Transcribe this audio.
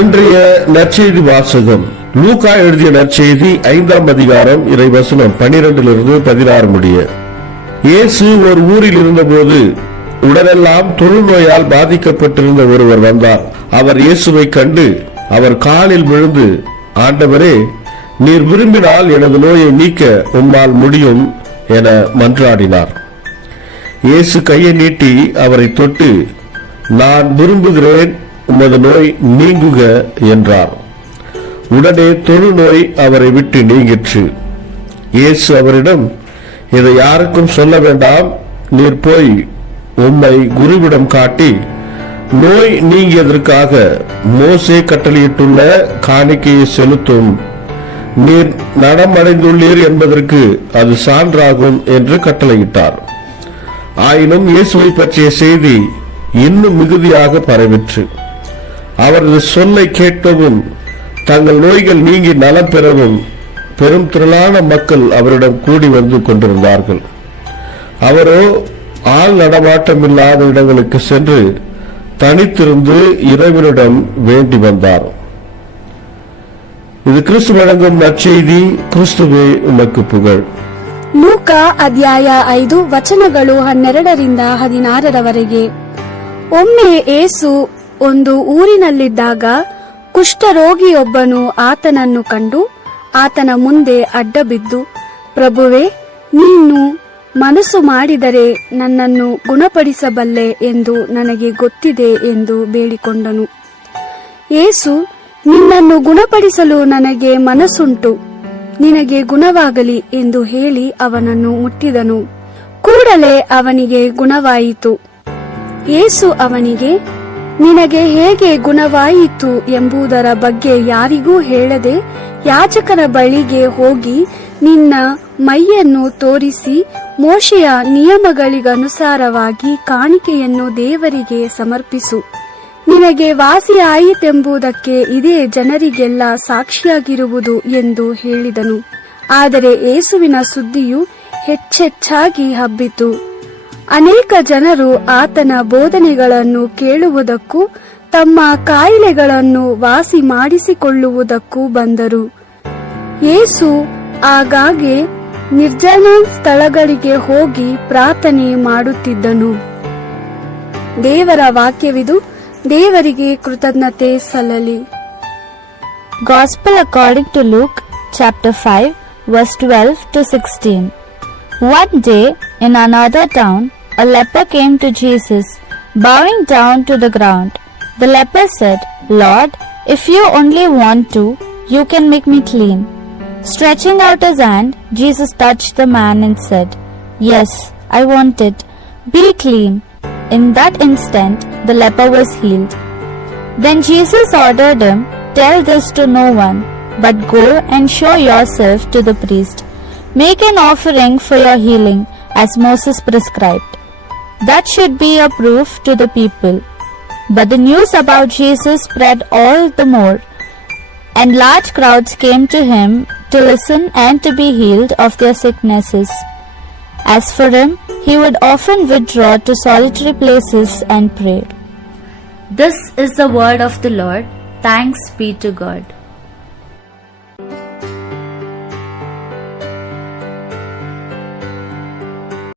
இன்றைய நற்செய்தி வாசகம் லூக்கா எழுதிய நற்செய்தி 5ஆம் அதிகாரம் இறைவசனம் 12 16 முடிய. இயேசு ஒரு ஊரில் இருந்தபோது உடனெல்லாம் தொழுநோயால் பாதிக்கப்பட்டிருந்த ஒருவர் வந்தார். அவர் இயேசுவை கண்டு அவர் காலில் விழுந்து, ஆண்டவரே, நீர் விரும்பினால் எனது நோயை நீக்க உம்மால் முடியும் என மன்றாடினார். இயேசு கையை நீட்டி அவரை தொட்டு, நான் விரும்புகிறேன், உமது நோய் நீங்குக என்றார். உடனே தொழுநோய் அவரை விட்டு நீங்கிற்று. இயேசு அவரிடம், இதை யாருக்கும் சொல்ல வேண்டாம், நீர் போய் உம்மை குருவிடம் காட்டி நோய் நீங்கியதற்காக மோசே கட்டளையிட்டுள்ள காணிக்கையை செலுத்தும், நீர் நடமடைந்துள்ளீர் என்பதற்கு அது சான்றாகும் என்று கட்டளையிட்டார். ஆயினும் இயேசுவை பற்றிய செய்தி இன்னும் மிகுதியாக பரவிற்று. அவரது சொல்லை கேட்கவும் தங்கள் நோய்கள் நீங்கி நலம் பெறவும் பெரும் திரளான மக்கள் அவரிடம் கூடி வந்து கொண்டிருந்தார்கள். அவரோ ஆள் நடமாட்டம் இல்லாத இடங்களுக்கு சென்று தனித்திருந்து இறைவனிடம் வேண்டி வந்தார். ಇದು ಕ್ರಿಸ್ತು ವழங்கும் ನற்செய்தி. ಕ್ರಿಸ್ತುವೇ ಉಮக்கு புகழ். ಲೂಕ ಅಧ್ಯಾಯ 5 ವಚನಗಳು 12ರಿಂದ 16ರವರೆಗೆ. ಒಮ್ಮೆ ಯೇಸು ಒಂದು ಊರಿನಲ್ಲಿದ್ದಾಗ ಕುಷ್ಠರೋಗಿಯೊಬ್ಬನು ಆತನನ್ನು ಕಂಡು ಆತನ ಮುಂದೆ ಅಡ್ಡಬಿದ್ದು, ಪ್ರಭುವೇ, ನೀನು ಮನಸ್ಸು ಮಾಡಿದರೆ ನನ್ನನ್ನು ಗುಣಪಡಿಸಬಲ್ಲೆ ಎಂದು ನನಗೆ ಗೊತ್ತಿದೆ ಎಂದು ಬೇಡಿಕೊಂಡನು. ಯೇಸು, ನಿನ್ನನ್ನು ಗುಣಪಡಿಸಲು ನನಗೆ ಮನಸ್ಸುಂಟು, ನಿನಗೆ ಗುಣವಾಗಲಿ ಎಂದು ಹೇಳಿ ಅವನನ್ನು ಮುಟ್ಟಿದನು. ಕೂಡಲೇ ಅವನಿಗೆ ಗುಣವಾಯಿತು. ಯೇಸು ಅವನಿಗೆ, ನಿನಗೆ ಹೇಗೆ ಗುಣವಾಯಿತು ಎಂಬುದರ ಬಗ್ಗೆ ಯಾರಿಗೂ ಹೇಳದೆ ಯಾಜಕನ ಬಳಿಗೆ ಹೋಗಿ ನಿನ್ನ ಮೈಯನ್ನು ತೋರಿಸಿ ಮೋಶೆಯ ನಿಯಮಗಳಿಗನುಸಾರವಾಗಿ ಕಾಣಿಕೆಯನ್ನು ದೇವರಿಗೆ ಸಮರ್ಪಿಸು. ನಿನಗೆ ವಾಸಿಯಾಯಿತೆಂಬುದಕ್ಕೆ ಇದೇ ಜನರಿಗೆಲ್ಲ ಸಾಕ್ಷಿಯಾಗಿರುವುದು ಎಂದು ಹೇಳಿದನು. ಆದರೆ ಯೇಸುವಿನ ಸುದ್ದಿಯು ಹೆಚ್ಚೆಚ್ಚಾಗಿ ಹಬ್ಬಿತು. ಅನೇಕ ಜನರು ಆತನ ಬೋಧನೆಗಳನ್ನು ಕೇಳುವುದಕ್ಕೂ ತಮ್ಮ ಕಾಯಿಲೆಗಳನ್ನು ವಾಸಿ ಮಾಡಿಸಿಕೊಳ್ಳುವುದಕ್ಕೂ ಬಂದರು. ಯೇಸು ಆಗಾಗ್ಗೆ ನಿರ್ಜನ ಸ್ಥಳಗಳಿಗೆ ಹೋಗಿ ಪ್ರಾರ್ಥನೆ ಮಾಡುತ್ತಿದ್ದನು. ದೇವರ ವಾಕ್ಯವಿದು. ದೇವರಿಗೆ ಕೃತಜ್ಞತೆ ಸಲ್ಲಲಿ. Gospel according to Luke, chapter 5, verse 12 to 16. One day, in another town, a leper came to Jesus, bowing down to the ground. The leper said, Lord, if you only want to, you can make me clean. Stretching out his hand, Jesus touched the man and said, Yes, I want it. Be clean. In that instant, the leper was healed. Then Jesus ordered him, Tell this to no one, but go and show yourself to the priest. Make an offering for your healing, as Moses prescribed. That should be a proof to the people. But the news about Jesus spread all the more, and large crowds came to him to listen and to be healed of their sicknesses. As for him, he would often withdraw to solitary places and pray. This is the word of the Lord. Thanks be to God.